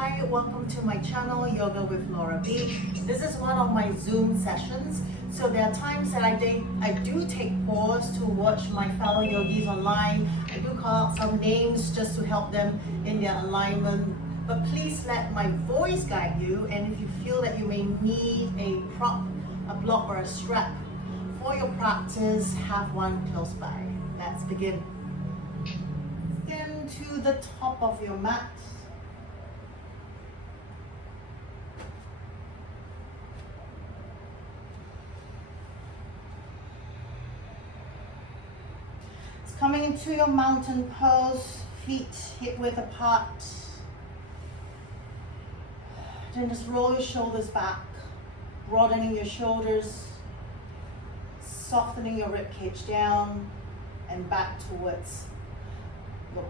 Hi, welcome to my channel, Yoga with Laura B. This is one of my Zoom sessions. So there are times that I do take pause to watch my fellow yogis online. I do call out some names just to help them in their alignment. But please let my voice guide you, and if you feel that you may need a prop, a block or a strap for your practice, have one close by. Let's begin. Skin to the top of your mat. Coming into your mountain pose, feet hip-width apart. Then just roll your shoulders back, broadening your shoulders, softening your rib cage down and back towards your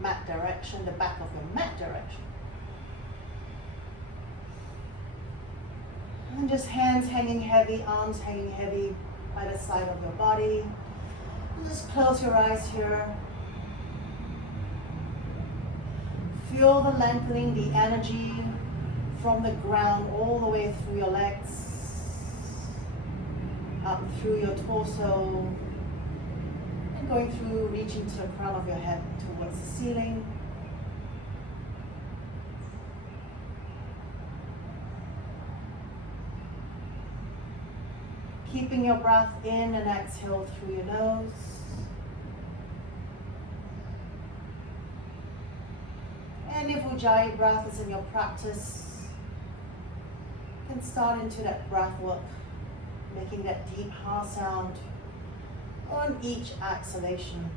mat direction, the back of your mat direction. And just hands hanging heavy, arms hanging heavy by the side of your body. Just close your eyes here. Feel the lengthening, the energy from the ground all the way through your legs, up through your torso, and going through, reaching to the crown of your head towards the ceiling. Keeping your breath in and exhale through your nose. And if Ujjayi breath is in your practice, you can start into that breath work, making that deep ha sound on each exhalation.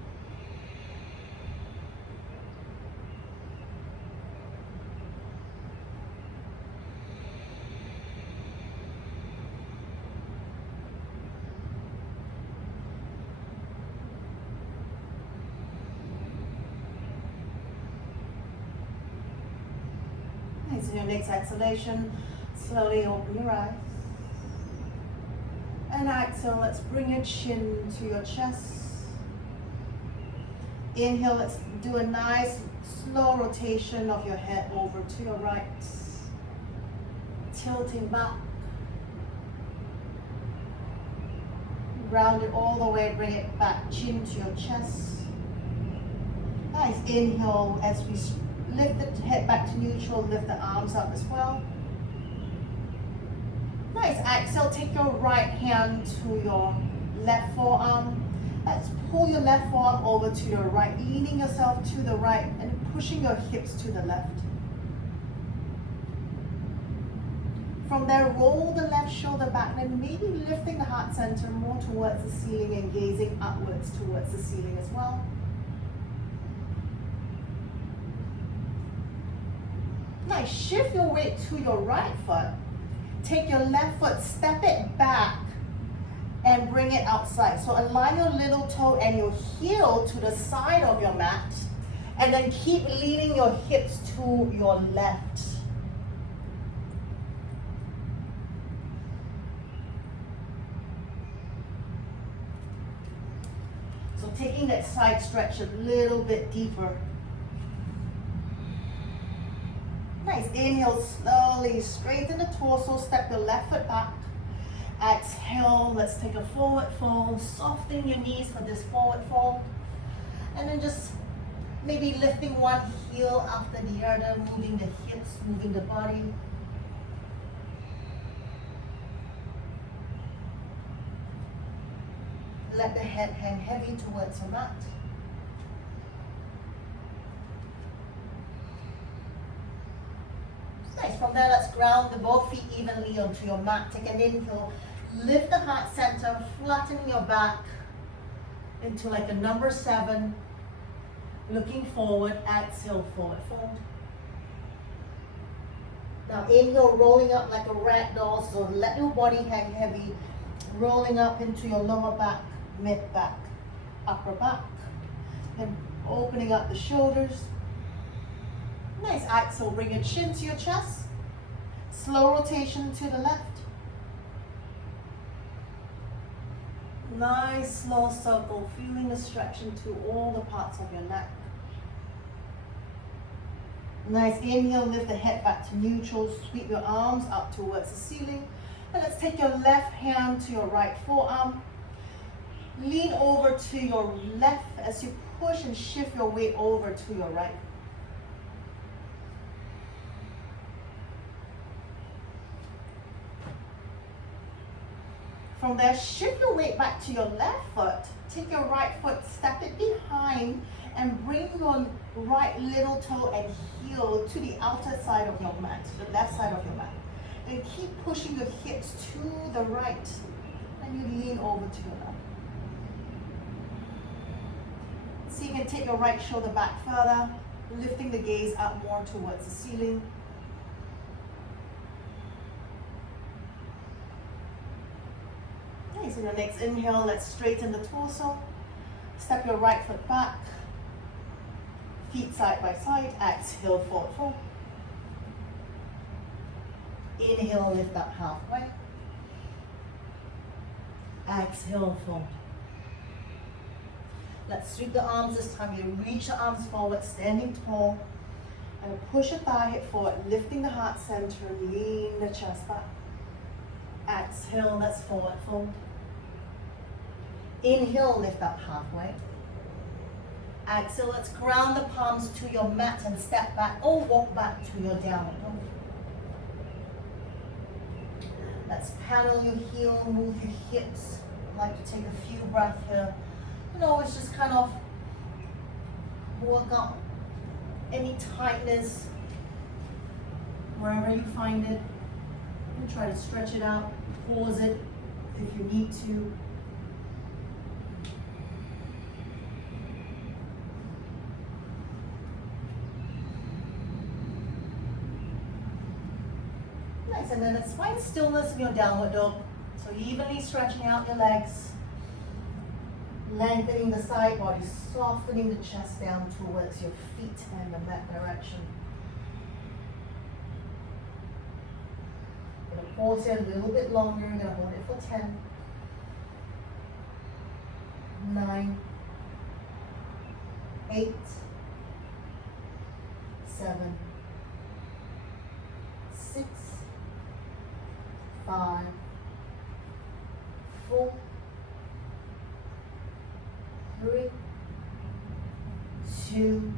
In your next exhalation, slowly open your eyes. And exhale, let's bring your chin to your chest. Inhale, let's do a nice slow rotation of your head over to your right. Tilting back. Round it all the way, bring it back, chin to your chest. Nice inhale as we lift the head back to neutral, lift the arms up as well. Nice, exhale, take your right hand to your left forearm. Let's pull your left forearm over to your right, leaning yourself to the right and pushing your hips to the left. From there, roll the left shoulder back and maybe lifting the heart center more towards the ceiling and gazing upwards towards the ceiling as well. Nice, shift your weight to your right foot. Take your left foot, step it back and bring it outside. So align your little toe and your heel to the side of your mat, and then keep leaning your hips to your left. So taking that side stretch a little bit deeper. Nice, inhale slowly, straighten the torso, step your left foot back. Exhale, let's take a forward fold, soften your knees for this forward fold. And then just maybe lifting one heel after the other, moving the hips, moving the body. Let the head hang heavy towards your mat. Nice. From there, let's ground the both feet evenly onto your mat. Take an inhale, lift the heart center, flatten your back into like a number 7. Looking forward, exhale, forward fold. Now inhale, rolling up like a rag doll, so let your body hang heavy, rolling up into your lower back, mid back, upper back, and opening up the shoulders. Nice, exhale, bring your chin to your chest. Slow rotation to the left. Nice, slow circle, feeling the stretch into all the parts of your neck. Nice, inhale, lift the head back to neutral, sweep your arms up towards the ceiling. And let's take your left hand to your right forearm. Lean over to your left as you push and shift your weight over to your right. From there, shift your weight back to your left foot. Take your right foot, step it behind, and bring your right little toe and heel to the outer side of your mat, the left side of your mat. And keep pushing your hips to the right. And you lean over to your left. So you can take your right shoulder back further, lifting the gaze up more towards the ceiling. Nice, on your next inhale, let's straighten the torso. Step your right foot back, feet side by side, exhale, forward fold. Inhale, lift up halfway. Exhale, fold. Let's sweep the arms this time. You reach the arms forward, standing tall. And push your thigh hip forward, lifting the heart center, lean the chest back. Exhale, let's forward fold. Inhale, lift up halfway. Exhale, let's ground the palms to your mat and step back or walk back to your downward dog. Let's paddle your heel, move your hips. I'd like to take a few breaths here. You know, it's just kind of work out any tightness wherever you find it. And try to stretch it out, pause it if you need to. Nice, and then let's find stillness in your downward dog. So evenly stretching out your legs, lengthening the side body, softening the chest down towards your feet and the mat direction. You're gonna pause here a little bit longer. You're gonna hold it for 10, 9, 8, 7, 6, 5, 4, 3, 2.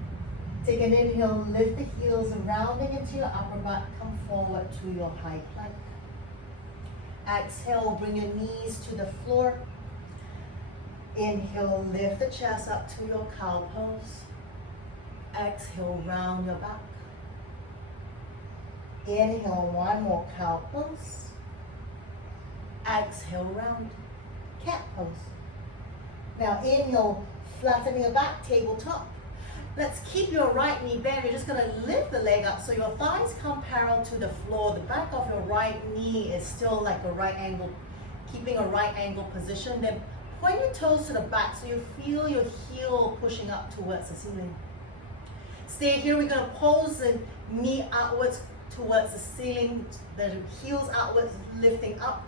Take an inhale, lift the heels, rounding into your upper back, come forward to your high plank. Exhale, bring your knees to the floor. Inhale, lift the chest up to your cow pose. Exhale, round your back. Inhale, one more cow pose. Exhale, round. Cat pose. Now inhale, flatten your back, tabletop. Let's keep your right knee bent. You're just gonna lift the leg up so your thighs come parallel to the floor. The back of your right knee is still like a right angle, keeping a right angle position. Then point your toes to the back so you feel your heel pushing up towards the ceiling. Stay here, we're gonna pose the knee outwards towards the ceiling, the heels outwards, lifting up.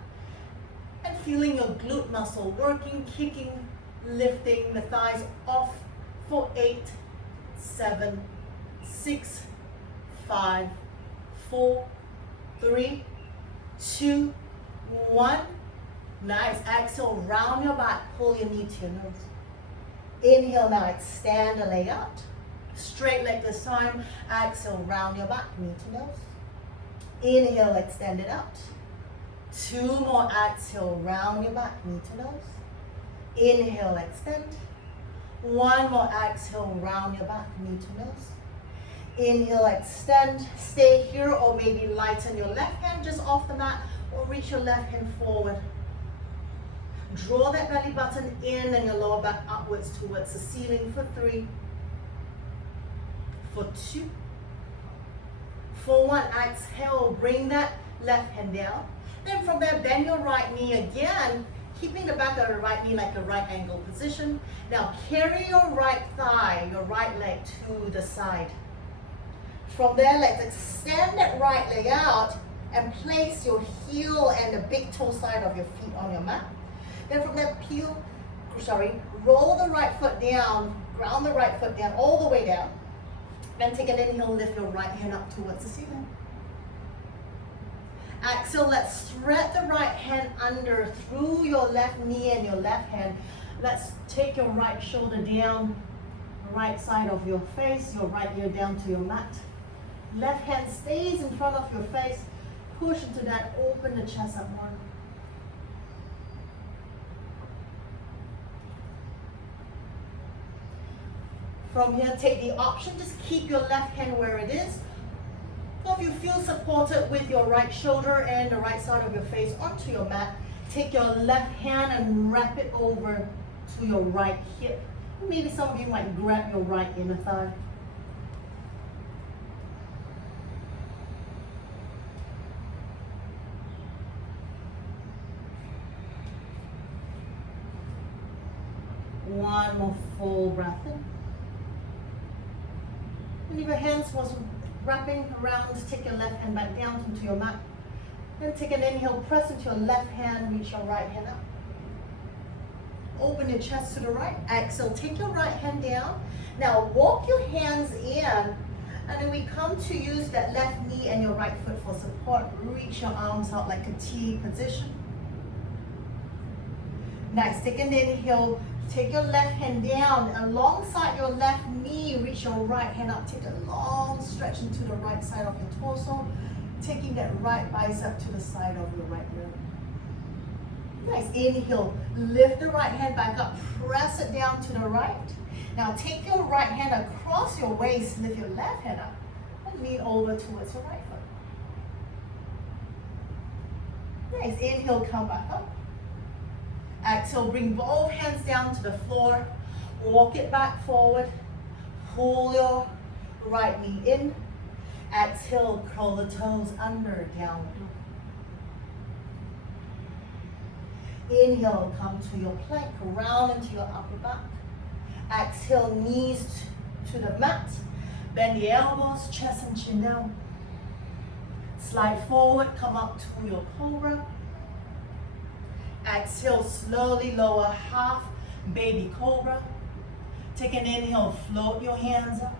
And feeling your glute muscle working, kicking, lifting the thighs off for 8, 7, 6, 5, 4, 3, 2, 1. Nice. Exhale, round your back, pull your knee to your nose. Inhale now, extend the leg out. Straight leg this time. Exhale, round your back, knee to nose. Inhale, extend it out. 2 more, exhale, round your back, knee to nose. Inhale, extend. 1 more, exhale, round your back, knee to nose. Inhale, extend. Stay here or maybe lighten your left hand just off the mat or reach your left hand forward. Draw that belly button in and your lower back upwards towards the ceiling for 3, for 2, for 1. Exhale, bring that left hand down. Then from there, bend your right knee again, keeping the back of the right knee like a right angle position. Now carry your right thigh, your right leg to the side. From there, let's extend that right leg out and place your heel and the big toe side of your feet on your mat. Then from there, roll the right foot down, ground the right foot down all the way down. Then take an inhale, lift your right hand up towards the ceiling. Exhale, let's thread the right hand under through your left knee and your left hand. Let's take your right shoulder down, right side of your face, your right ear down to your mat. Left hand stays in front of your face. Push into that, open the chest up more. From here, take the option, just keep your left hand where it is. Or if you feel supported with your right shoulder and the right side of your face onto your mat, take your left hand and wrap it over to your right hip. Maybe some of you might grab your right inner thigh. One more full breath in. And if your hands was wrapping around, take your left hand back down into your mat. Then take an inhale, press into your left hand, reach your right hand up. Open your chest to the right. Exhale, take your right hand down. Now walk your hands in, and then we come to use that left knee and your right foot for support. Reach your arms out like a T position. Nice, take an inhale. Take your left hand down alongside your left knee, reach your right hand up, take a long stretch into the right side of your torso, taking that right bicep to the side of your right ear. Nice, inhale, lift the right hand back up, press it down to the right. Now take your right hand across your waist, lift your left hand up, and lean over towards your right foot. Nice, inhale, come back up. Exhale, bring both hands down to the floor. Walk it back forward. Pull your right knee in. Exhale, curl the toes under, down. Inhale, come to your plank, round into your upper back. Exhale, knees to the mat. Bend the elbows, chest and chin down. Slide forward, come up to your cobra. Exhale, slowly lower half, baby cobra. Take an inhale, float your hands up.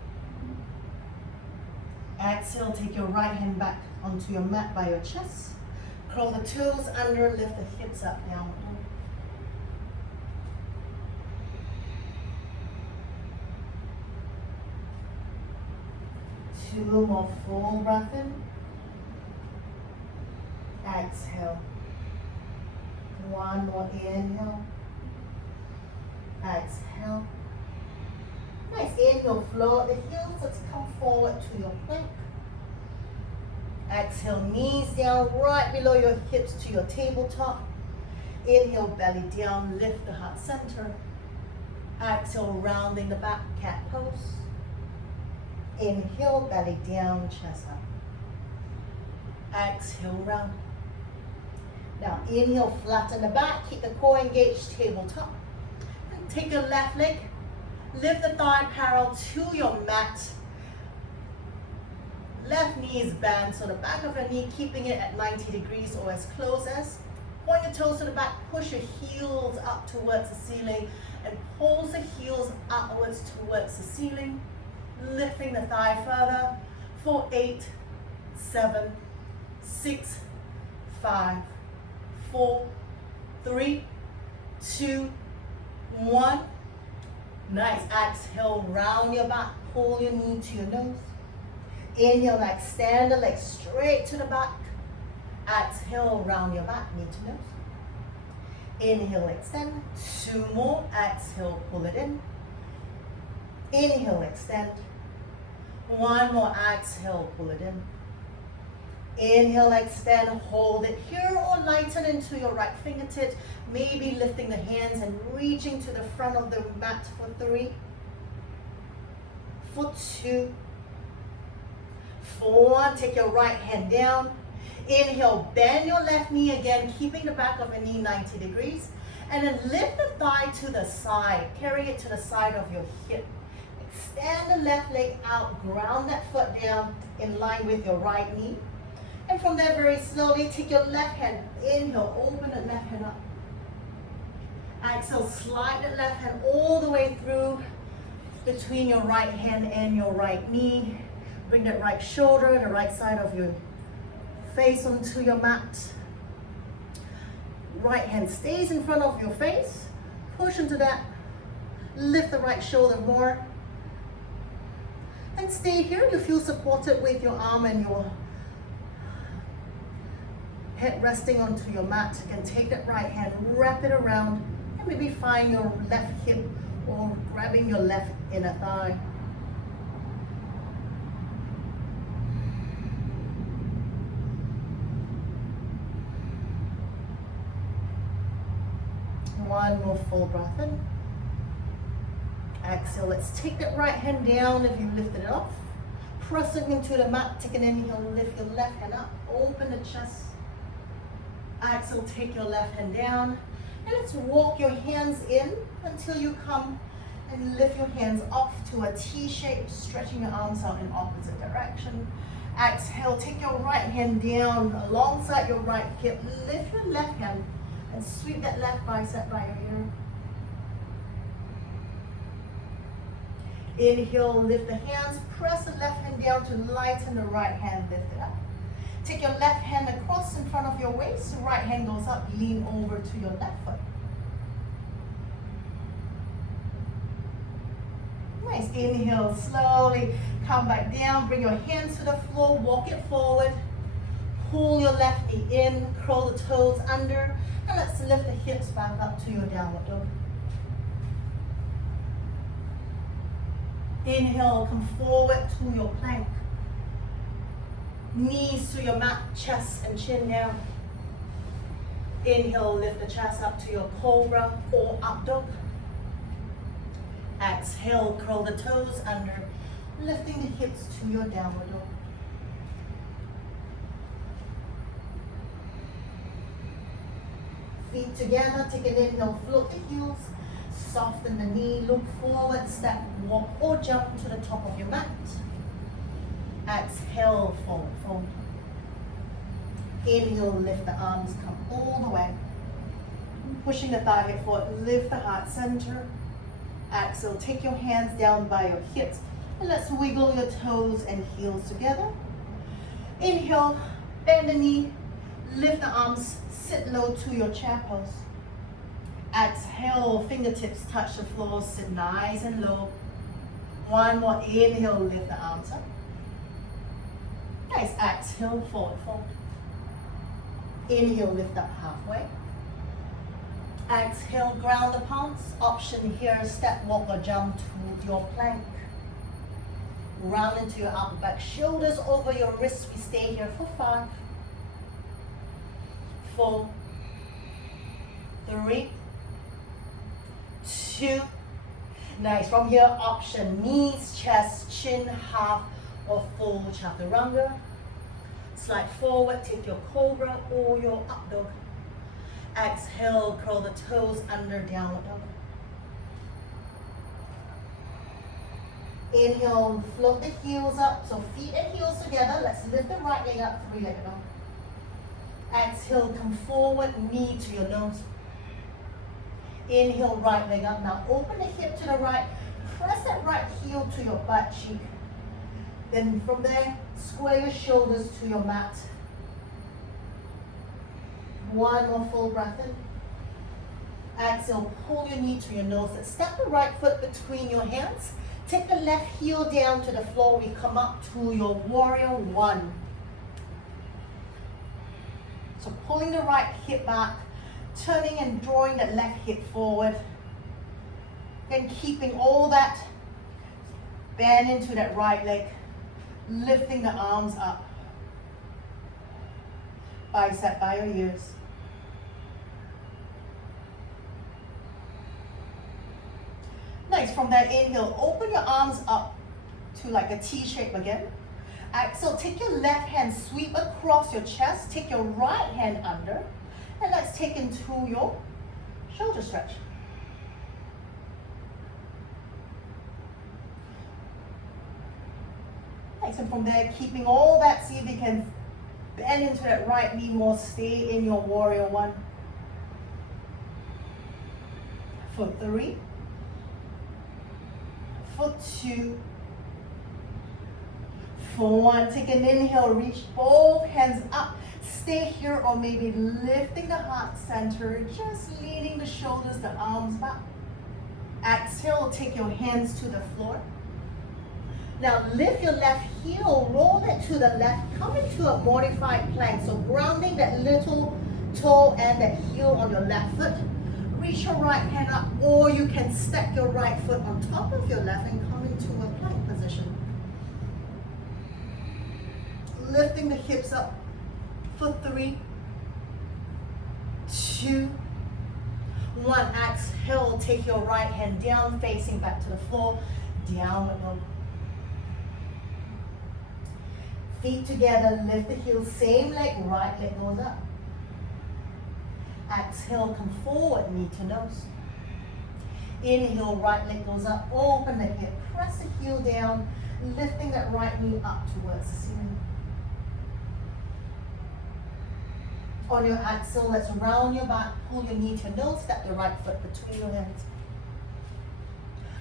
Exhale, take your right hand back onto your mat by your chest. Curl the toes under, lift the hips up, down. Two more full breath in. Exhale. One more inhale. Exhale. Nice, inhale, float the heels. Let's come forward to your plank. Exhale, knees down right below your hips to your tabletop. Inhale, belly down, lift the heart center. Exhale, rounding the back, cat pose. Inhale, belly down, chest up. Exhale, round. Now inhale, flatten the back, keep the core engaged, tabletop. And take your left leg, lift the thigh parallel to your mat. Left knee is bent, so the back of your knee, keeping it at 90 degrees or as close as. Point your toes to the back, push your heels up towards the ceiling, and pulse the heels upwards towards the ceiling, lifting the thigh further for 8, 7, 6, 5, 4, 3, 2, 1. Nice. Exhale, round your back, pull your knee to your nose. Inhale, extend the legs straight to the back. Exhale, round your back, knee to nose. Inhale, extend. 2 more. Exhale, pull it in. Inhale, extend. 1 more. Exhale, pull it in. Inhale, extend, hold it here or lighten into your right fingertips. Maybe lifting the hands and reaching to the front of the mat for 3, for 2, for 1. Take your right hand down. Inhale, bend your left knee again, keeping the back of the knee 90 degrees. And then lift the thigh to the side. Carry it to the side of your hip. Extend the left leg out, ground that foot down in line with your right knee. And from there, very slowly, take your left hand. Inhale, open the left hand up. Exhale, slide the left hand all the way through. between your right hand and your right knee. Bring that right shoulder, the right side of your face onto your mat. Right hand stays in front of your face. Push into that. Lift the right shoulder more. And stay here. You feel supported with your arm and your head resting onto your mat. You can take that right hand, wrap it around, and maybe find your left hip or grabbing your left inner thigh. One more full breath in. Exhale, let's take that right hand down if you lifted it off. Pressing into the mat, take an inhale, lift your left hand up, open the chest. Exhale, take your left hand down. And let's walk your hands in until you come and lift your hands off to a T shape, stretching your arms out in opposite direction. Exhale, take your right hand down alongside your right hip, lift your left hand and sweep that left bicep by your ear. Inhale, lift the hands, press the left hand down to lighten the right hand, lift it up. Take your left hand across in front of your waist, right hand goes up, lean over to your left foot. Nice, inhale, slowly come back down, bring your hands to the floor, walk it forward. Pull your left knee in, curl the toes under, and let's lift the hips back up to your downward dog. Inhale, come forward to your plank. Knees to your mat, chest and chin down. Inhale, lift the chest up to your cobra or up dog. Exhale, curl the toes under, lifting the hips to your downward dog. Feet together, take an inhale, float the heels, soften the knee, look forward, step, walk or jump to the top of your mat. Exhale, forward fold. Inhale, lift the arms, come all the way. Pushing the thigh hip forward, lift the heart center. Exhale, take your hands down by your hips and let's wiggle your toes and heels together. Inhale, bend the knee, lift the arms, sit low to your chair pose. Exhale, fingertips touch the floor, sit nice and low. One more, inhale, lift the arms up. Nice, exhale, forward fold. Inhale, lift up halfway. Exhale, ground the palms. Option here, step, walk or jump to your plank. Round into your upper back, shoulders over your wrists. We stay here for 5, 4, 3, 2. Nice. From here, option knees, chest, chin, half or full chaturanga. Slide forward, take your cobra or your up dog. Exhale, curl the toes under, downward dog. Inhale, float the heels up, so feet and heels together. Let's lift the right leg up, 3-legged dog. Exhale, come forward, knee to your nose. Inhale, right leg up. Now open the hip to the right. Press that right heel to your butt cheek. Then from there, square your shoulders to your mat. One more full breath in. Exhale, pull your knee to your nose. And step the right foot between your hands. Take the left heel down to the floor. We come up to your warrior 1. So pulling the right hip back, turning and drawing that left hip forward. Then keeping all that bend into that right leg. Lifting the arms up. Bicep by your ears. Nice. From that inhale, open your arms up to like a T shape again. Exhale, take your left hand, sweep across your chest. Take your right hand under. And let's take into your shoulder stretch. Nice. And from there, keeping all that, see if you can bend into that right knee more. Stay in your warrior 1. For 3, for 2, for 1. Take an inhale, reach both hands up. Stay here, or maybe lifting the heart center, just leaning the shoulders, the arms back. Exhale, take your hands to the floor. Now lift your left heel, roll it to the left, come into a modified plank. So grounding that little toe and that heel on your left foot. Reach your right hand up, or you can stack your right foot on top of your left and come into a plank position. Lifting the hips up for 3, 2, 1. Exhale, take your right hand down, facing back to the floor. Downward dog. Feet together, lift the heels, same leg, right leg goes up. Exhale, come forward, knee to nose. Inhale, right leg goes up, open the hip, press the heel down, lifting that right knee up towards the ceiling. On your exhale, let's round your back, pull your knee to nose, step the right foot between your hands.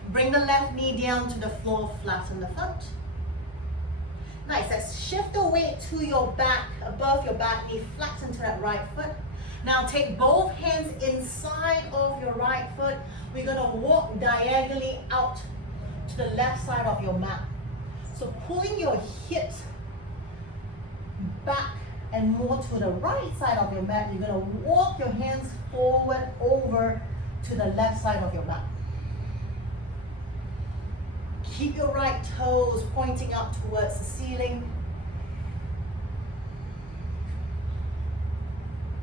Bring the left knee down to the floor, flatten the foot. Nice, let's shift the weight to your back, above your back knee, flatten to that right foot. Now take both hands inside of your right foot. We're gonna walk diagonally out to the left side of your mat. So pulling your hips back and more to the right side of your mat, you're gonna walk your hands forward over to the left side of your mat. Keep your right toes pointing up towards the ceiling.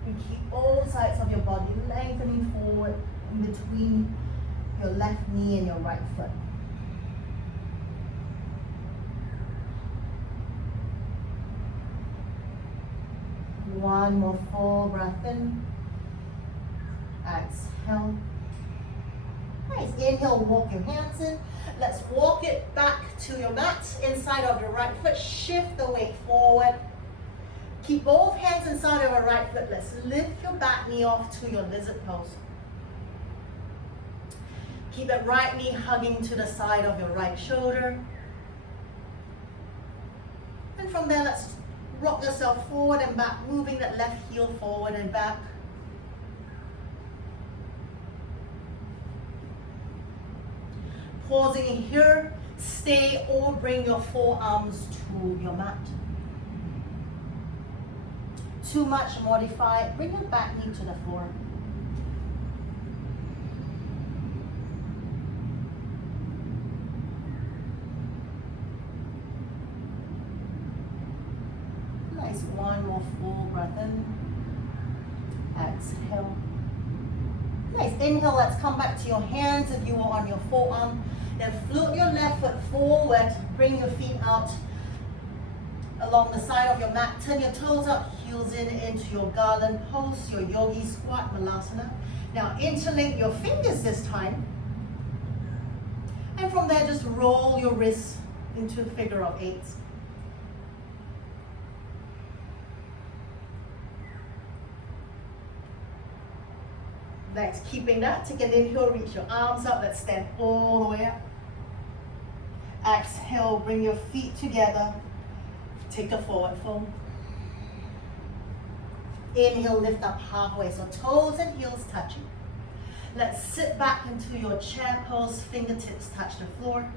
And keep all sides of your body lengthening forward in between your left knee and your right foot. One more full breath in. Exhale. Nice. Inhale, walk your hands in. Let's walk it back to your mat, inside of your right foot. Shift the weight forward. Keep both hands inside of your right foot. Let's lift your back knee off to your lizard pose. Keep that right knee hugging to the side of your right shoulder. And from there, let's rock yourself forward and back, moving that left heel forward and back. Pausing in here, stay or bring your forearms to your mat. Too much, modify it. Bring your back knee to the floor. Nice, one more full breath in. Exhale. Nice, inhale, let's come back to your hands if you are on your forearm. Then float your left foot forward, bring your feet out along the side of your mat. Turn your toes up, heels in into your garland pose, your yogi squat, malasana. Now interlink your fingers this time. And from there, just roll your wrists into figure of 8. Next, keeping that, take an inhale, reach your arms up, let's stand all the way up. Exhale, bring your feet together, take a forward fold. Inhale, lift up halfway, so toes and heels touching. Let's sit back into your chair pose, fingertips touch the floor.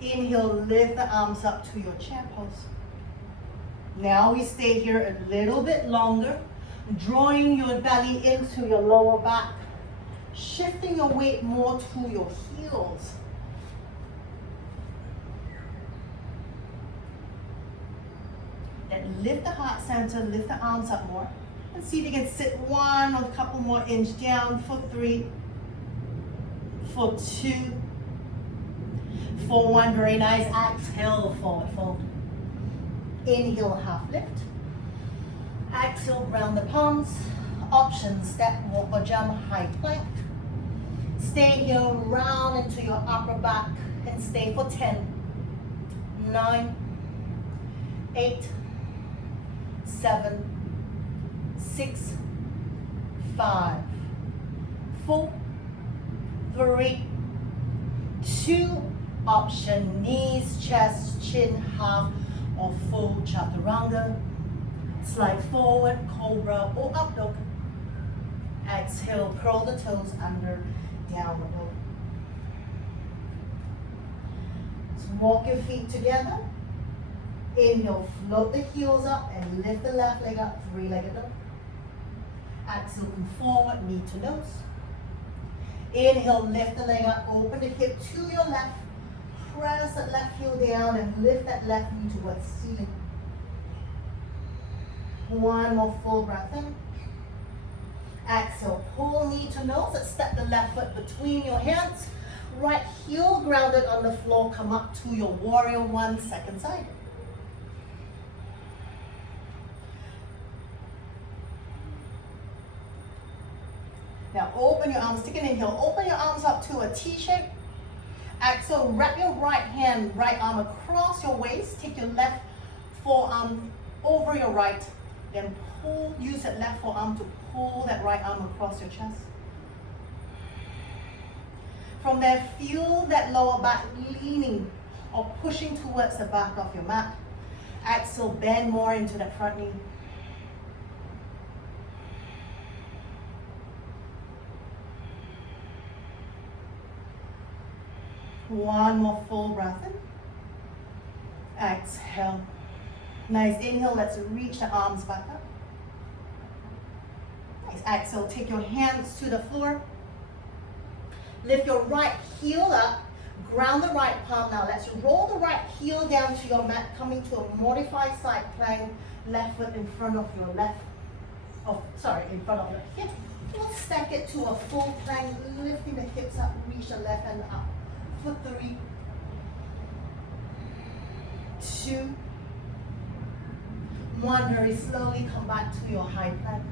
Inhale, lift the arms up to your chair pose. Now we stay here a little bit longer, drawing your belly into your lower back, shifting your weight more to your heels. Then lift the heart center, lift the arms up more. And see if you can sit one or a couple more inch down for 3, for 2, for 1, very nice. Exhale, forward fold. Inhale, half lift. Exhale, round the palms. Option, step, walk or jump, high plank. Stay here, round into your upper back and stay for 10, 9, 8, 7, 6, 5, 4, 3, 2, Option knees, chest, chin, half or full chaturanga. Slide forward, cobra or up dog. Exhale, curl the toes under, downward dog. So walk your feet together. Inhale, float the heels up and lift the left leg up, three-legged dog. Exhale, come forward, knee to nose. Inhale, lift the leg up, open the hip to your left. Press that left heel down and lift that left knee towards the ceiling. One more full breath in. Exhale, pull knee to nose. Let's step the left foot between your hands. Right heel grounded on the floor. Come up to your warrior one, second side. Now open your arms, take an inhale. Open your arms up to a T shape. Exhale, wrap your right hand, right arm across your waist. Take your left forearm over your right. Then pull, use that left forearm to pull that right arm across your chest. From there, feel that lower back leaning or pushing towards the back of your mat. Exhale, bend more into that front knee. One more full breath in. Exhale. Nice inhale, let's reach the arms back up. Nice exhale, take your hands to the floor. Lift your right heel up, ground the right palm. Now let's roll the right heel down to your mat, coming to a modified side plank, left foot in front of your in front of your hip. We'll stack it to a full plank, lifting the hips up, reach the left hand up. For 3, 2, 1. Very slowly come back to your high plank.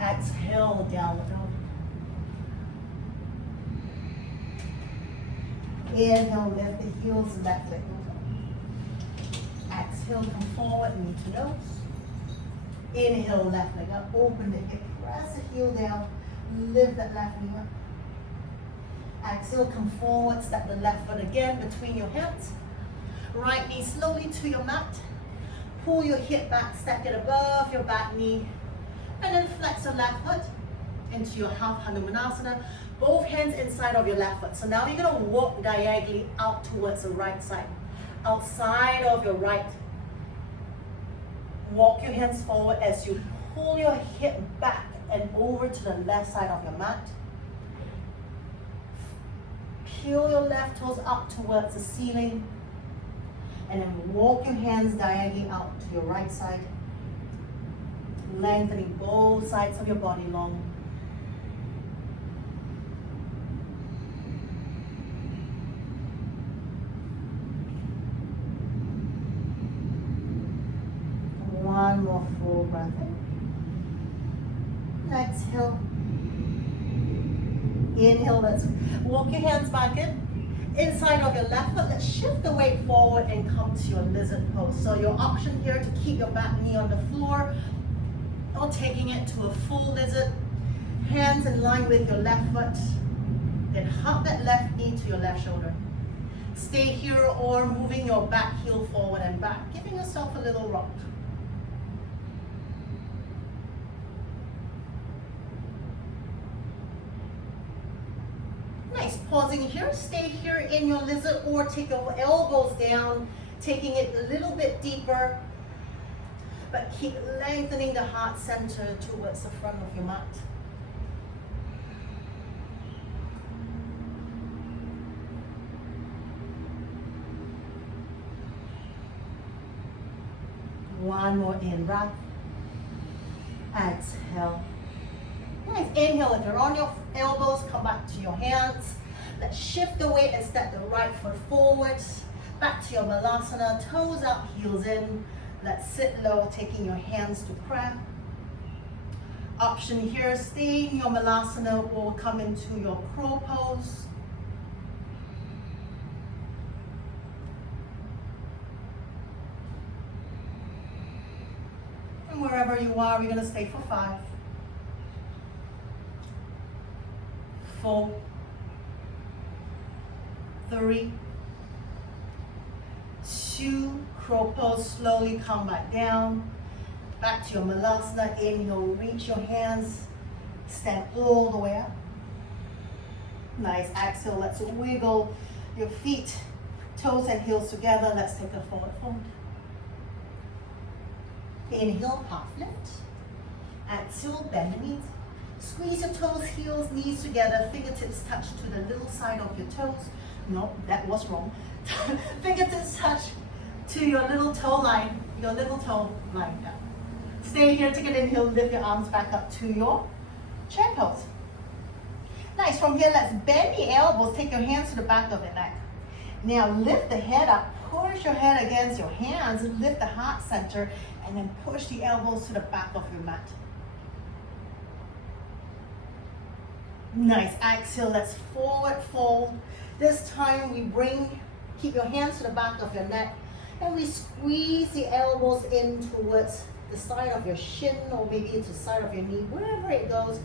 Exhale, downward dog. Inhale, lift the heels, left leg over. Exhale, come forward, knee to nose. Inhale, left leg up, open the hip, press the heel down, lift that left knee up. Exhale, come forward, step the left foot again between your hands. Right knee slowly to your mat. Pull your hip back, stack it above your back knee. And then flex your left foot into your half Hanumanasana. Both hands inside of your left foot. So now you're going to walk diagonally out towards the right side. Outside of your right. Walk your hands forward as you pull your hip back and over to the left side of your mat. Peel your left toes up towards the ceiling. And then walk your hands diagonally out to your right side. Lengthening both sides of your body long. One more full breath in. Exhale. Inhale, let's walk your hands back in. Inside of your left foot, let's shift the weight forward and come to your lizard pose. So your option here to keep your back knee on the floor or taking it to a full lizard. Hands in line with your left foot. Then hug that left knee to your left shoulder. Stay here or moving your back heel forward and back, giving yourself a little rock. Nice, pausing here, stay here in your lizard or take your elbows down, taking it a little bit deeper, but keep lengthening the heart center towards the front of your mat. One more in breath. Exhale. Nice. Inhale. If you're on your elbows, come back to your hands. Let's shift the weight and step the right foot forward. Back to your malasana. Toes up, heels in. Let's sit low, taking your hands to prayer. Option here, stay in your malasana or come into your crow pose. And wherever you are, we're going to stay for 5, 4, 3, 2, crow pose, slowly come back down. Back to your malasana. Inhale, reach your hands, stand all the way up. Nice, exhale, let's wiggle your feet, toes and heels together. Let's take a forward fold. Inhale, half lift. Exhale, bend the knees. Squeeze your toes, heels, knees together. Fingertips touch to the little side of your toes. No, that was wrong. Fingertips touch to your little toe line. Your little toe line down. Stay here, take an inhale, lift your arms back up to your chair pose. Nice, from here let's bend the elbows, take your hands to the back of the neck. Now lift the head up, push your head against your hands, lift the heart center, and then push the elbows to the back of your mat. Nice, exhale, let's forward fold. This time we keep your hands to the back of your neck, and we squeeze the elbows in towards the side of your shin, or maybe into the side of your knee, wherever it goes.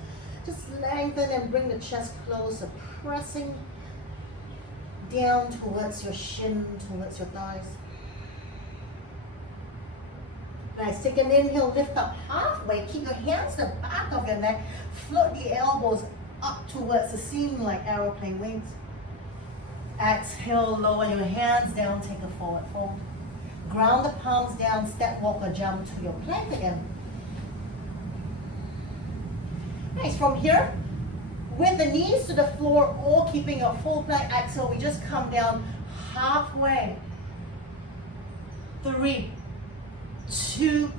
Just lengthen and bring the chest closer, pressing down towards your shin, towards your thighs. Nice, take an inhale, lift up halfway, keep your hands to the back of your neck, float the elbows up towards the ceiling like aeroplane wings. Exhale, lower your hands down, take a forward fold. Ground the palms down, step, walk, or jump to your plank again. Nice, from here, with the knees to the floor, or keeping a full plank, exhale, we just come down halfway. 3, 2,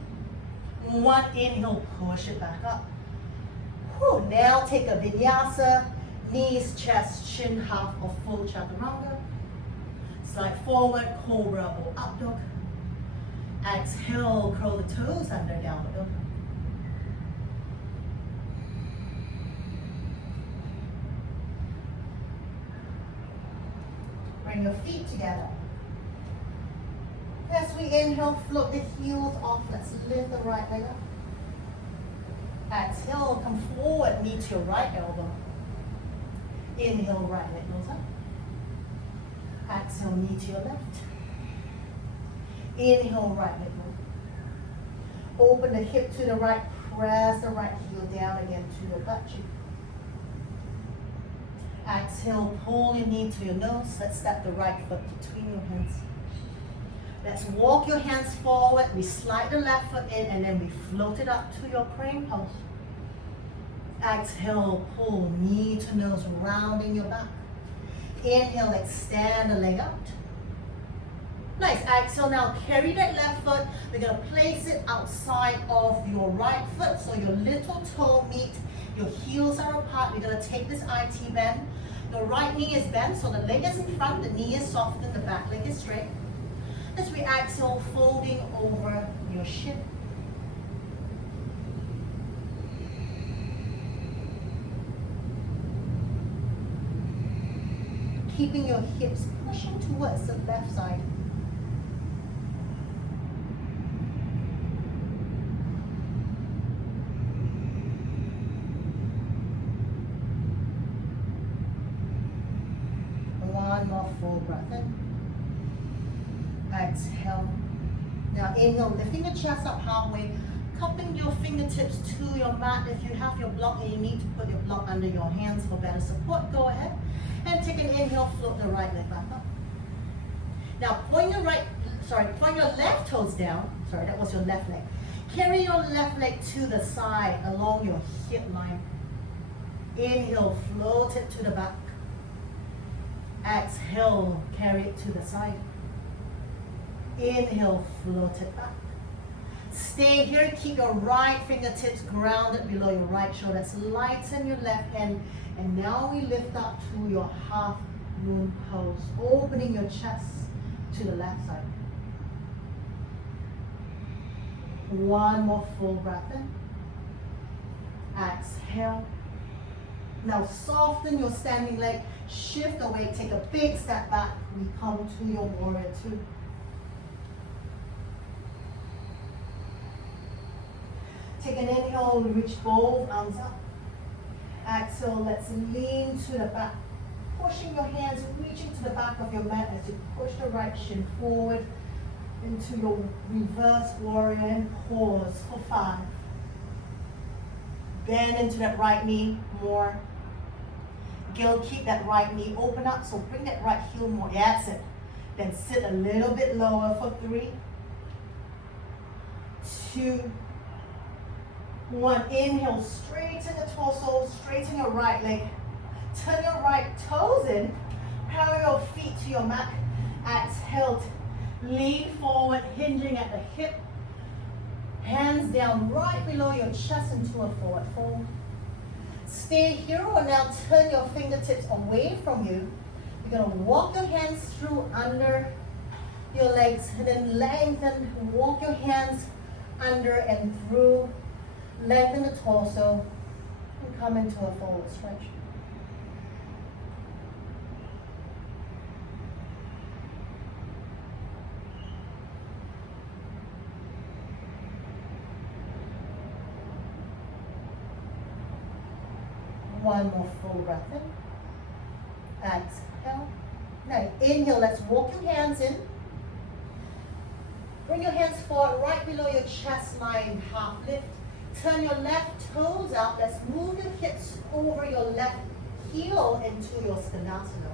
1, inhale, push it back up. Whew. Now take a vinyasa, knees, chest, chin, half or full chaturanga. Slide forward, cobra or up dog. Exhale, curl the toes under downward dog. Bring your feet together. As we inhale, float the heels off. Let's lift the right leg up. Exhale, come forward, knee to your right elbow. Inhale, right leg goes up. Exhale, knee to your left. Inhale, right leg goes. Open the hip to the right, press the right heel down again to your butt cheek. Exhale, pull your knee to your nose. Let's step the right foot between your hands. Let's walk your hands forward. We slide the left foot in and then we float it up to your crane pose. Exhale, pull knee to nose, rounding your back. Inhale, extend the leg out. Nice, exhale, now carry that left foot. We're gonna place it outside of your right foot so your little toe meet, your heels are apart. We're gonna take this IT bend. The right knee is bent, so the leg is in front, the knee is soft, and the back leg is straight. As we exhale, folding over your shin. Keeping your hips pushing towards the left side. One more full breath in. Exhale. Now inhale, lifting the chest up halfway, cupping your fingertips to your mat. If you have your block and you need to put your block under your hands for better support, go ahead. And take an inhale, float the right leg back up. Now point your left toes down. Sorry, that was your left leg. Carry your left leg to the side along your hip line. Inhale, float it to the back. Exhale, carry it to the side. Inhale, float it back. Stay here, keep your right fingertips grounded below your right shoulder. Let's lighten your left hand. And now we lift up to your half moon pose, opening your chest to the left side. One more full breath in. Exhale. Now soften your standing leg, shift away, take a big step back. We come to your warrior two. Take an inhale, reach both arms up. Exhale, let's lean to the back. Pushing your hands, reaching to the back of your mat as you push the right shin forward. into your reverse warrior and pause for 5. Bend into that right knee more. Gil, keep that right knee open up, so bring that right heel more. That's it. Then sit a little bit lower for 3, 2, 1. Inhale, straighten the torso, straighten your right leg. Turn your right toes in, parallel feet to your mat. Exhale, lean forward, hinging at the hip. Hands down right below your chest into a forward fold. Stay here or now turn your fingertips away from you. You're going to walk your hands through under your legs and then lengthen, walk your hands under and through, lengthen the torso and come into a forward stretch. One more full breath in. Exhale. Now inhale, let's walk your hands in. Bring your hands forward right below your chest line, half lift. Turn your left toes out. Let's move your hips over your left heel into your skonasana.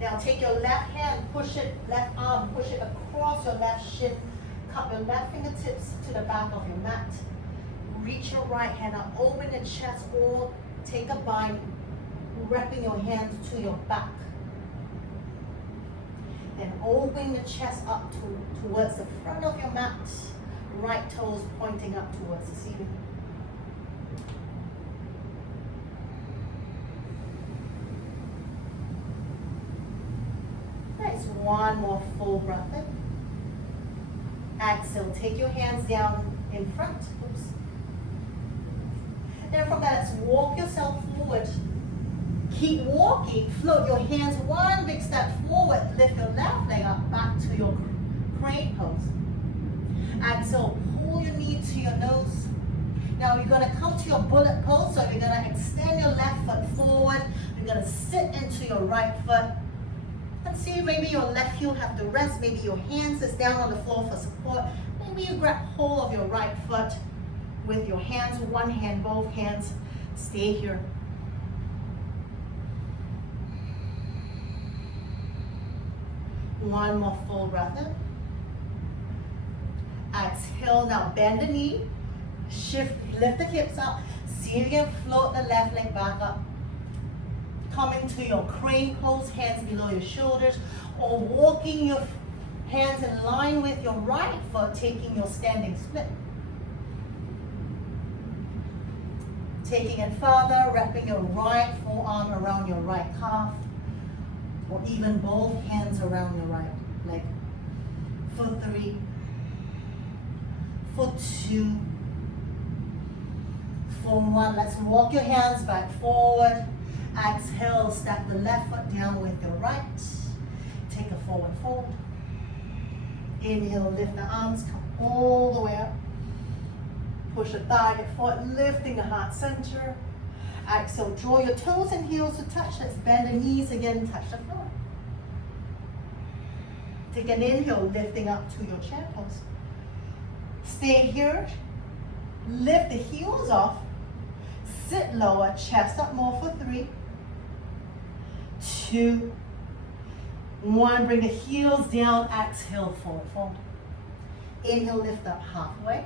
Now take your left hand, push it, left arm, push it across your left shin. Cup your left fingertips to the back of your mat. Reach your right hand up, open the chest, or take a bind, wrapping your hands to your back. And open your chest up towards the front of your mat, right toes pointing up towards the ceiling. Nice, one more full breath in. Exhale, take your hands down in front. Oops. Then from that, let's walk yourself forward. Keep walking, float your hands one big step forward, lift your left leg up back to your crane pose. Exhale, pull your knee to your nose. Now you're going to come to your bullet pose, so you're going to extend your left foot forward. You're going to sit into your right foot. And see, maybe your left heel have to rest, maybe your hands is down on the floor for support. Maybe you grab hold of your right foot with your hands, one hand, both hands. Stay here. One more full breath in. Exhale, now bend the knee. Shift, lift the hips up. See if you can float the left leg back up. Come into your crane pose, hands below your shoulders, or walking your hands in line with your right foot, taking your standing split. Taking it further, wrapping your right forearm around your right calf, or even both hands around your right leg. For 3, for 2, for 1. Let's walk your hands back forward. Exhale, step the left foot down with your right. Take a forward fold. Inhale, lift the arms, come all the way up. Push the thigh forward, lifting the heart center. Exhale, draw your toes and heels to touch. Let's bend the knees again, touch the floor. Take an inhale, lifting up to your chair pose. Stay here. Lift the heels off. Sit lower, chest up more for 3, 2, 1. Bring the heels down. Exhale, forward fold. Inhale, lift up halfway.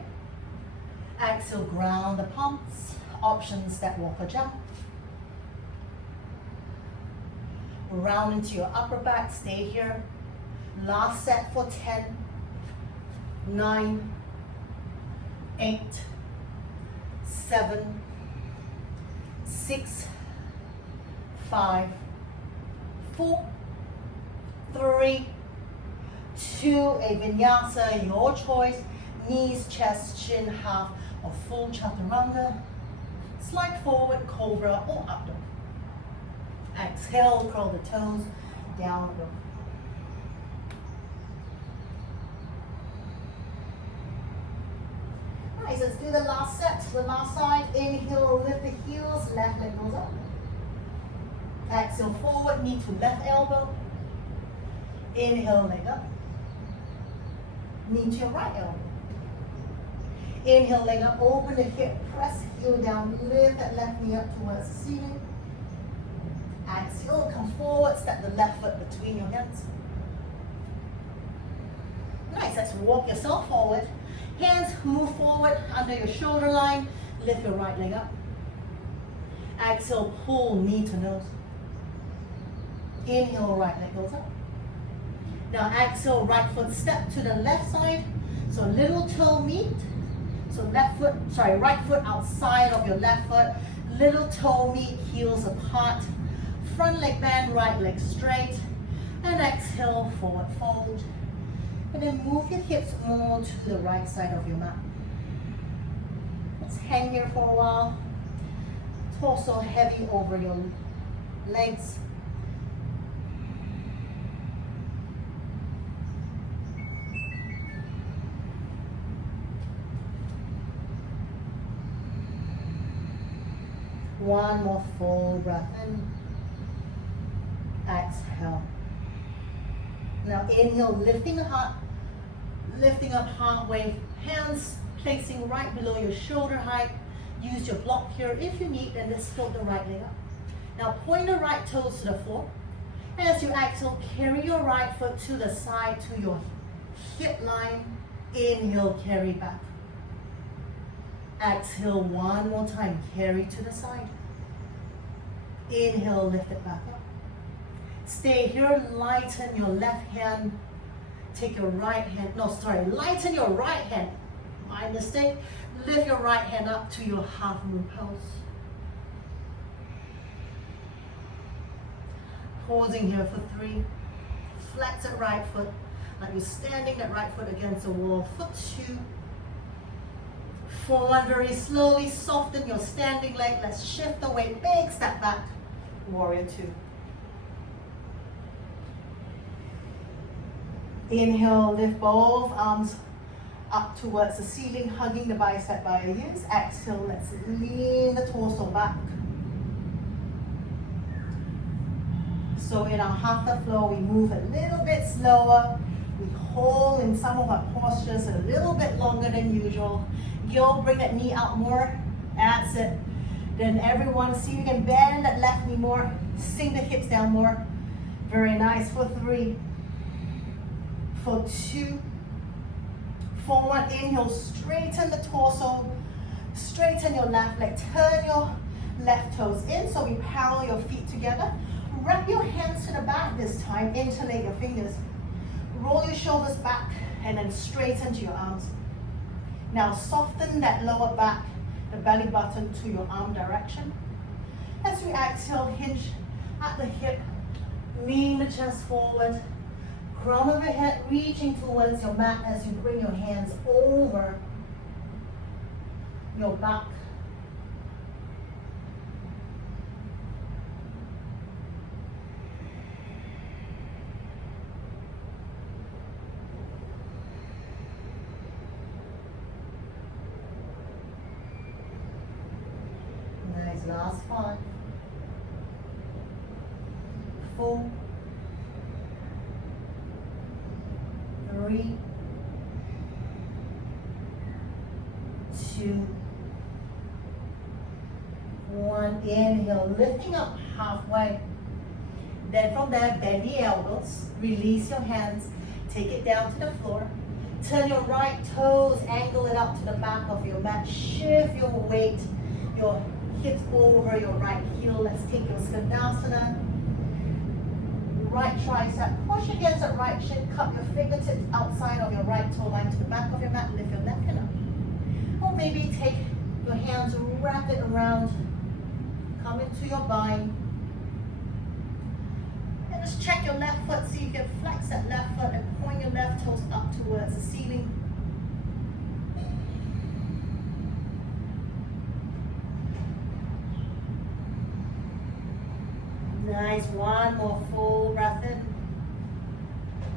Exhale, ground the palms. Option, step, walk, or jump. Round into your upper back. Stay here. Last set for 10, 9, 8, 7, 6, 5, 4, 3, 2, a vinyasa, your choice. Knees, chest, chin, half, or full chaturanga. Slide forward, cobra, or up dog. Exhale, curl the toes, down dog. Nice, let's do the last set. The last side, inhale, lift the heels, left leg goes up. Exhale, forward, knee to left elbow. Inhale, leg up. knee to your right elbow. Inhale, leg up, open the hip, press heel down, lift that left knee up towards the ceiling. Exhale, come forward, step the left foot between your hands. Nice, let's walk yourself forward. Hands move forward under your shoulder line, lift your right leg up. Exhale, pull knee to nose. Inhale, right leg goes up. Now exhale, right foot step to the left side. So little toe meet. So right foot outside of your left foot. Little toe meet, heels apart. Front leg bend, right leg straight. And exhale, forward fold. And then move your hips more to the right side of your mat. Let's hang here for a while. Torso heavy over your legs. One more full breath in. Exhale. Now inhale, lifting the heart, lifting up halfway, hands placing right below your shoulder height. Use your block here if you need, and just float the right leg up. Now point the right toes to the floor. As you exhale, carry your right foot to the side to your hip line. Inhale, carry back. Exhale one more time, carry to the side. Inhale, lift it back up. Stay here, lighten your left hand. Take your right hand, lighten your right hand. My mistake. Lift your right hand up to your half moon pose. Pausing here for 3. Flex that right foot, like you're standing that right foot against the wall. For 2. For 1, very slowly soften your standing leg. Let's shift the weight, big step back. Warrior 2. Inhale, lift both arms up towards the ceiling, hugging the bicep by your ears. Exhale, let's lean the torso back. So in our hatha flow, we move a little bit slower. We hold in some of our postures a little bit longer than usual. Gil, bring that knee out more. That's it. Then everyone, see you can bend that left knee more. Sink the hips down more. Very nice. For 3. For 2. For 1, inhale, straighten the torso. Straighten your left leg. Turn your left toes in so we parallel your feet together. Wrap your hands to the back this time. Interlace your fingers. Roll your shoulders back and then straighten to your arms. Now soften that lower back, the belly button to your arm direction. As we exhale, hinge at the hip. Lean the chest forward. Crown of your head reaching towards your mat as you bring your hands over your back. Nice, last 5. 4. 3, 2, 1. Inhale, lifting up halfway. Then from there, bend the elbows, release your hands, take it down to the floor. Turn your right toes, angle it up to the back of your mat. Shift your weight, your hips over your right heel. Let's take your Skandasana. Right tricep, push against that right shin, cup your fingertips outside of your right toe line to the back of your mat, lift your left hand up. Or maybe take your hands, wrap it around, come into your bind. And just check your left foot, see if you can flex that left foot and point your left toes up towards the ceiling. Nice, 1 more full breath in.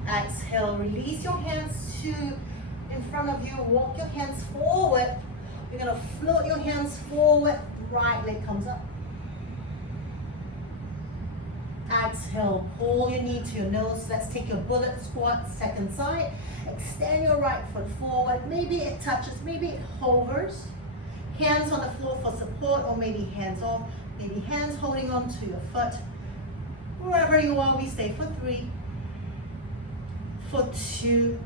Exhale, release your hands to in front of you, walk your hands forward. You're gonna float your hands forward, right leg comes up. Exhale, pull your knee to your nose. Let's take your bullet squat, second side. Extend your right foot forward. Maybe it touches, maybe it hovers. Hands on the floor for support, or maybe hands off. Maybe hands holding on to your foot. Wherever you are, we stay for 3, for 2,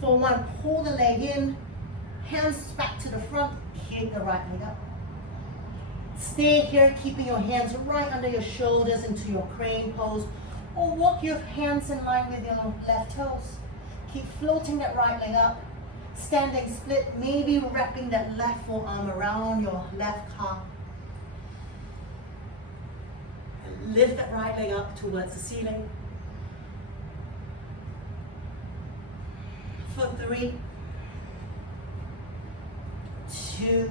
for 1. Pull the leg in, hands back to the front, kick the right leg up. Stay here, keeping your hands right under your shoulders into your crane pose, or walk your hands in line with your left toes. Keep floating that right leg up, standing split, maybe wrapping that left forearm around your left calf. And lift that right leg up towards the ceiling. For 3, 2,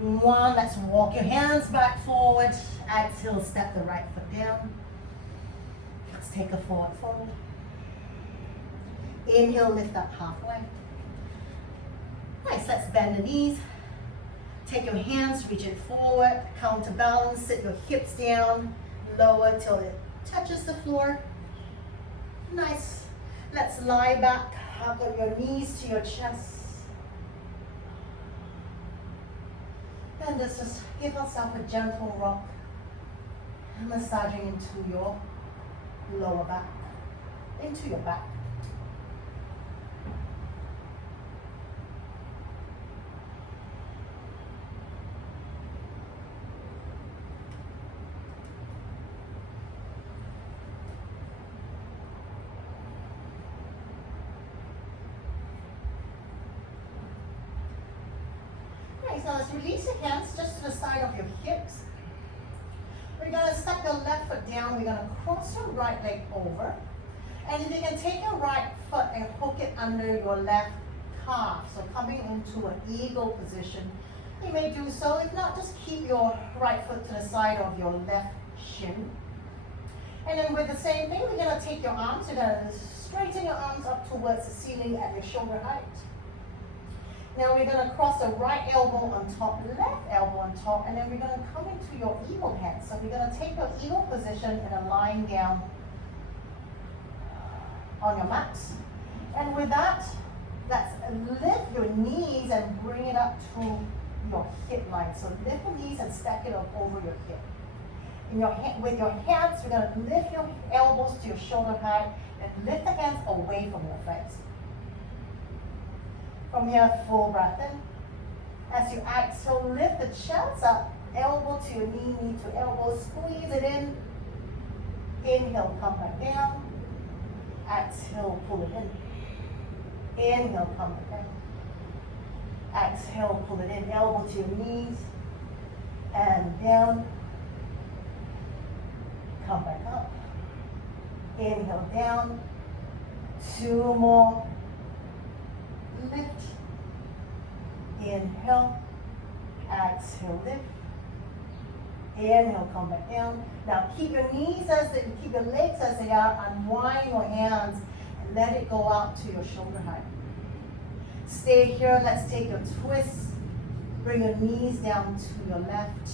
1, let's walk your hands back forward. Exhale, step the right foot down. Let's take a forward fold. Inhale, lift up halfway. Nice, let's bend the knees. Take your hands, reach it forward, counterbalance, sit your hips down, lower till it touches the floor. Nice. Let's lie back, hug your knees to your chest. And just give yourself a gentle rock, massaging into your lower back, into your back. Now let's release your hands just to the side of your hips. We're going to step your left foot down. We're going to cross your right leg over. And you can take your right foot and hook it under your left calf. So coming into an eagle position. You may do so. If not, just keep your right foot to the side of your left shin. And then with the same thing, we're going to take your arms. You're going to straighten your arms up towards the ceiling at your shoulder height. Now we're going to cross the right elbow on top, left elbow on top, and then we're going to come into your eagle head. So we're going to take your eagle position and lying down on your mat. And with that, let's lift your knees and bring it up to your hip line. So lift the knees and stack it up over your hip. With your hands, we're going to lift your elbows to your shoulder height and lift the hands away from your face. From here, full breath in. As you exhale, lift the chest up, elbow to your knee, knee to elbow, squeeze it in. Inhale, come back down. Exhale, pull it in. Inhale, come back down. Exhale, pull it in, elbow to your knees. And down. Come back up. Inhale, down. 2 more. Lift, inhale, exhale, lift, inhale, come back down. Now keep your knees keep your legs as they are, unwind your hands and let it go out to your shoulder height. Stay here, let's take a twist, bring your knees down to your left.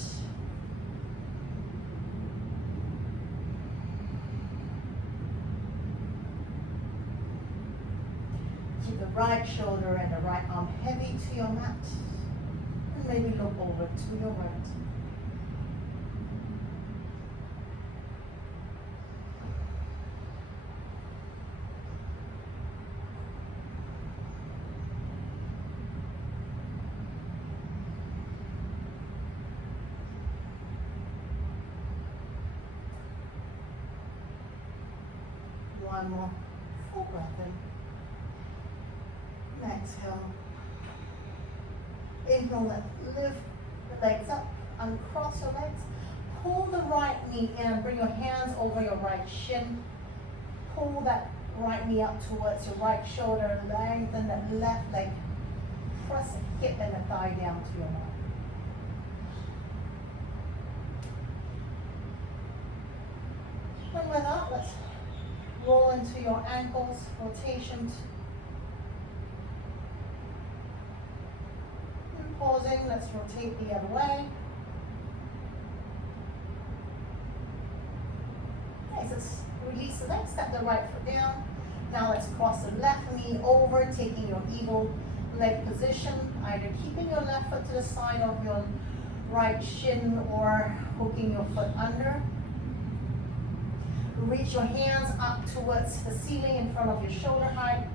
Keep the right shoulder and the right arm heavy to your mat. And maybe look over to your right. One more full breath in. Exhale. Inhale, lift the legs up, uncross your legs. Pull the right knee in, bring your hands over your right shin. Pull that right knee up towards your right shoulder, lengthen that left leg. Press the hip and the thigh down to your mat. And with that, let's roll into your ankles, rotations. And pausing, let's rotate the other way. Let's step the right foot down. Now let's cross the left knee over, taking your eagle leg position, either keeping your left foot to the side of your right shin or hooking your foot under. Reach your hands up towards the ceiling in front of your shoulder height.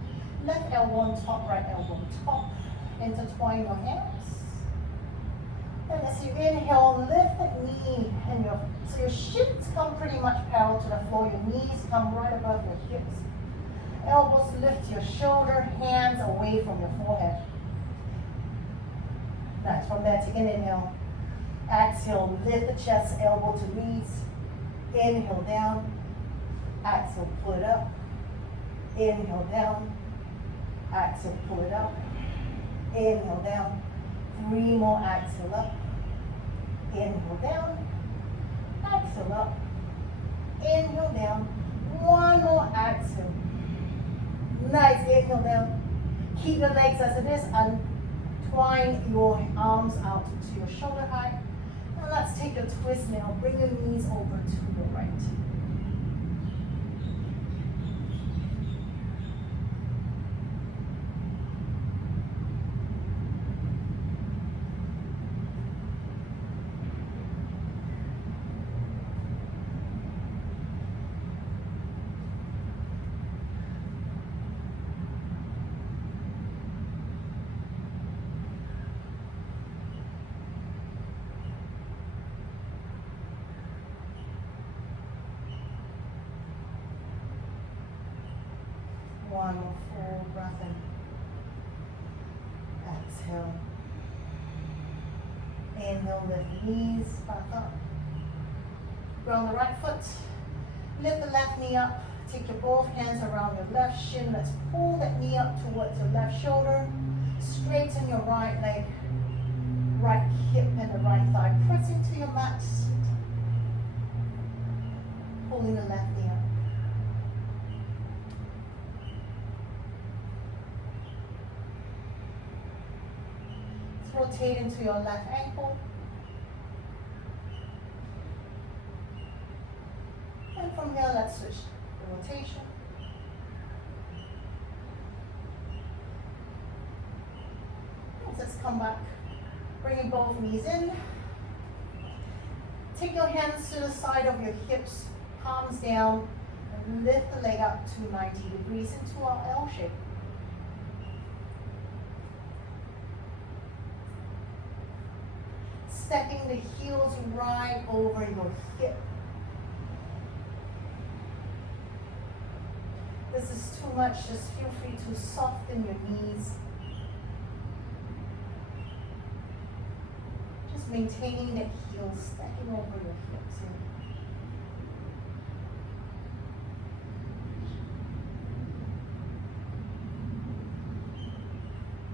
Left elbow on top, right elbow on top. Intertwine your hands. And as you inhale, lift the knee and so your shins come pretty much parallel to the floor. Your knees come right above your hips. Elbows lift your shoulder, hands away from your forehead. Nice. From there, take an inhale. Exhale, lift the chest, elbow to knees. Inhale down. Exhale, pull it up. Inhale down. Exhale, pull it up. Inhale down. 3 more, exhale up. Inhale down. Exhale up. Inhale down. 1 more, exhale. Nice, inhale down. Keep your legs as it is. Untwine your arms out to your shoulder height. Now let's take a twist now. Bring your knees over to your right. One more full breath in. Exhale. Inhale, lift knees back up. Ground the right foot. Lift the left knee up. Take your both hands around your left shin. Let's pull that knee up towards your left shoulder. Straighten your right leg, right hip and the right thigh. Press into your mat. Pulling the left knee up. Rotate into your left ankle. And from here, let's switch the rotation. Let's come back. Bringing both knees in. Take your hands to the side of your hips, palms down, and lift the leg up to 90 degrees into our L shape. Stepping the heels right over your hip. This is too much, just feel free to soften your knees. Just maintaining the heels, stacking over your hips here.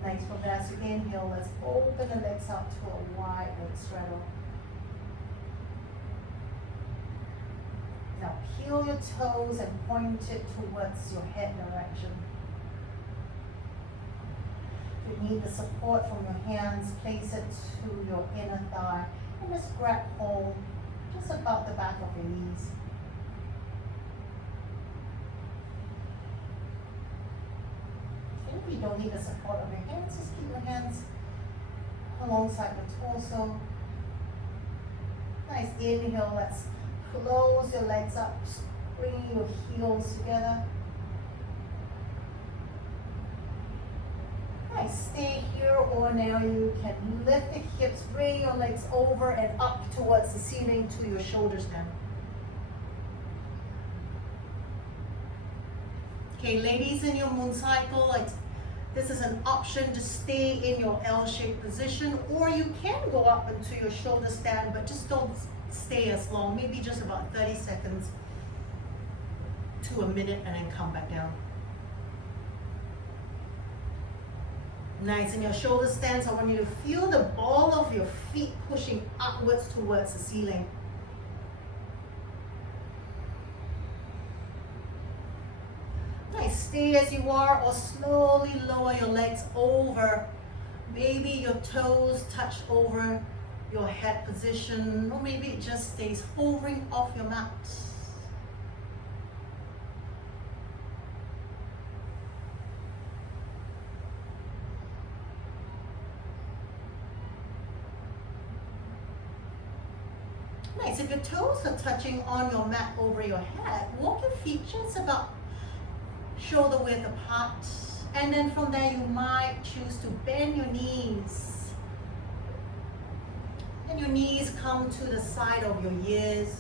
Nice. From there, as you inhale, let's open the legs up to a wide leg straddle. Now peel your toes and point it towards your head direction. If you need the support from your hands, place it to your inner thigh and just grab hold just about the back of your knees. If you don't need the support of your hands, just keep your hands alongside the torso. Nice. Inhale, let's close your legs up, bringing your heels together. Nice. Stay here, or now you can lift the hips, bring your legs over and up towards the ceiling to your shoulders now. Okay, ladies, in your moon cycle, this is an option to stay in your L-shaped position, or you can go up into your shoulder stand, but just don't stay as long, maybe just about 30 seconds to a minute, and then come back down. Nice. In your shoulder stance, I want you to feel the ball of your feet pushing upwards towards the ceiling. Nice. Stay as you are, or slowly lower your legs over. Maybe your toes touch over your head position, or maybe it just stays hovering off your mat. Nice. If your toes are touching on your mat over your head, walk your feet just about shoulder width apart. And then from there, you might choose to bend your knees. And your knees come to the side of your ears.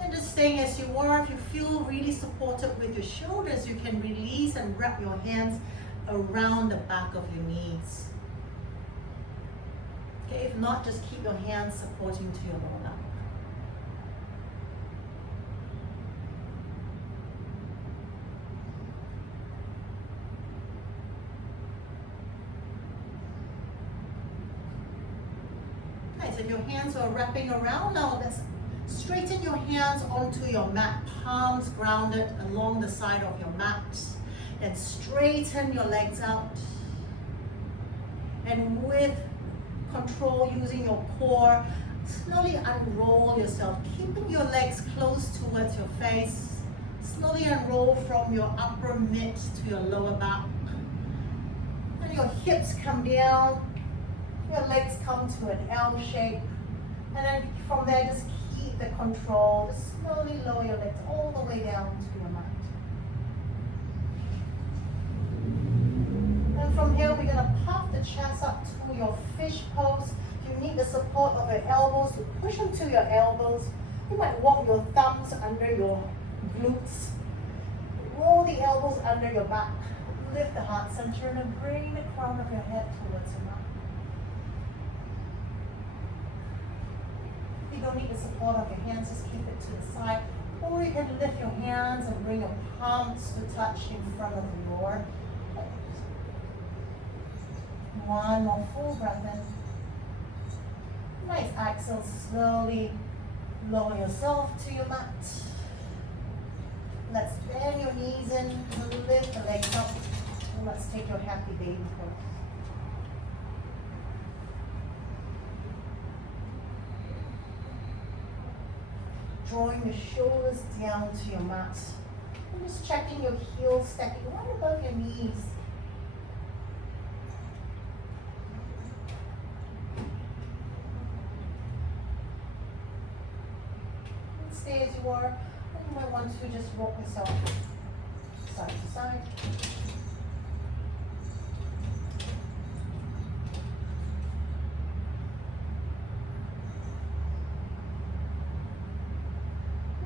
And just staying as you are. If you feel really supported with your shoulders, you can release and wrap your hands around the back of your knees. Okay, if not, just keep your hands supporting to your lower back. Nice. If your hands are wrapping around now, let's straighten your hands onto your mat, palms grounded along the side of your mat. Then straighten your legs out. And with control, using your core, slowly unroll yourself, keeping your legs close towards your face. Slowly unroll from your upper mid to your lower back. And your hips come down, your legs come to an L shape. And then from there, just keep the control. Just slowly lower your legs all the way down to your mat. And from here, we're going to puff the chest up to your fish pose. You need the support of your elbows to push into your elbows. You might walk your thumbs under your glutes. Roll the elbows under your back. Lift the heart center and then bring the crown of your head towards your mat. If you don't need the support of your hands, just keep it to the side. Or you can lift your hands and bring your palms to touch in front of your legs. One more full breath in. Nice exhale, slowly lower yourself to your mat. Let's bend your knees in, lift the legs up, and let's take your happy baby pose. Drawing your shoulders down to your mat. And just checking your heels stacking right above your knees. Stay as you are, and you might want to just walk yourself side to side.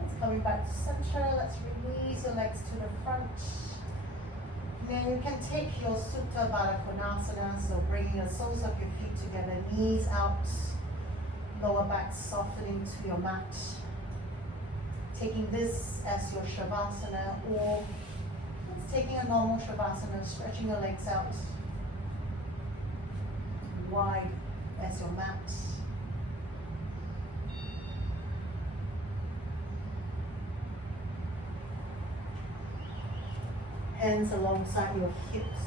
It's coming back to center. Let's release your legs to the front. Then you can take your Supta Baddha Konasana, so bringing the soles of your feet together, knees out, lower back softening to your mat. Taking this as your Shavasana, or it's taking a normal Shavasana, stretching your legs out wide as your mat. Hands alongside your hips.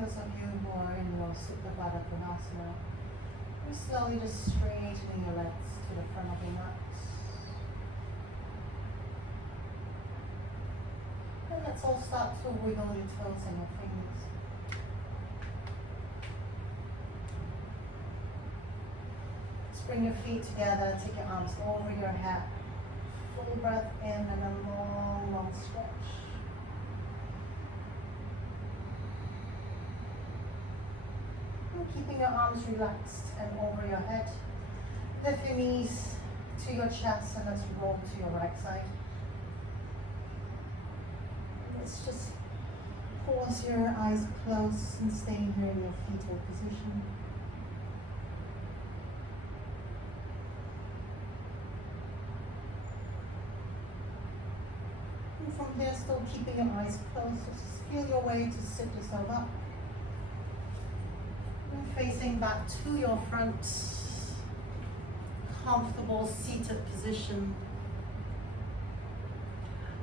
Those of you who are in your Supta Baddha Konasana, you're slowly just straightening your legs to the front of your mat. And let's all start to wiggle your toes and your fingers. bring your feet together, take your arms over your head. Full breath in and a long, long stretch. And keeping your arms relaxed and over your head. Lift your knees to your chest and let's roll to your right side. Let's just pause your eyes closed and staying here in your fetal position. And from here, still keeping your eyes closed, just feel your way to sit yourself up. And facing back to your front, comfortable seated position.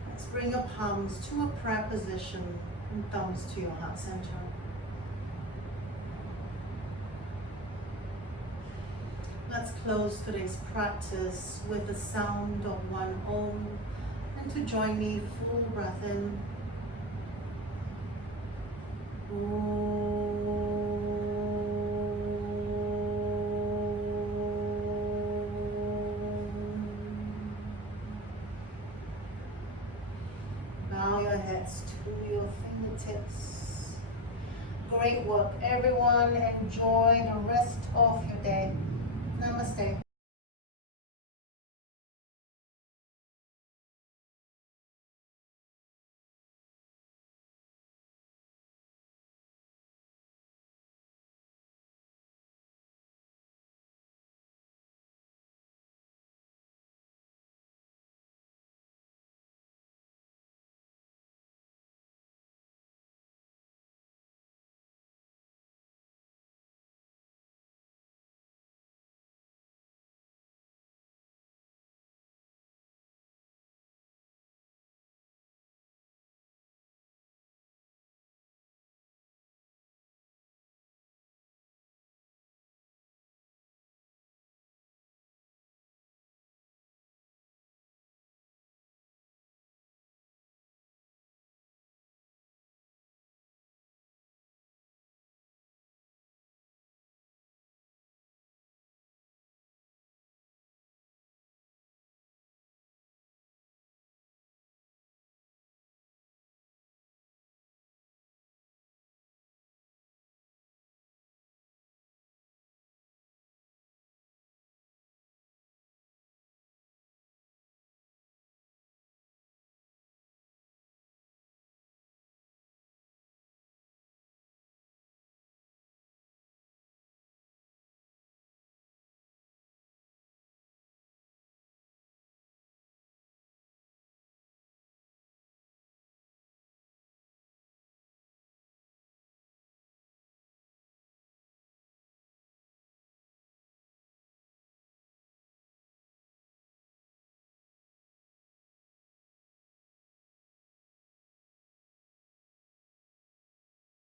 Let's bring your palms to a prayer position and thumbs to your heart center. Let's close today's practice with the sound of one Om. And to join me, full breath in. Bow your heads to your fingertips. Great work, everyone. Enjoy the rest of your day. Namaste.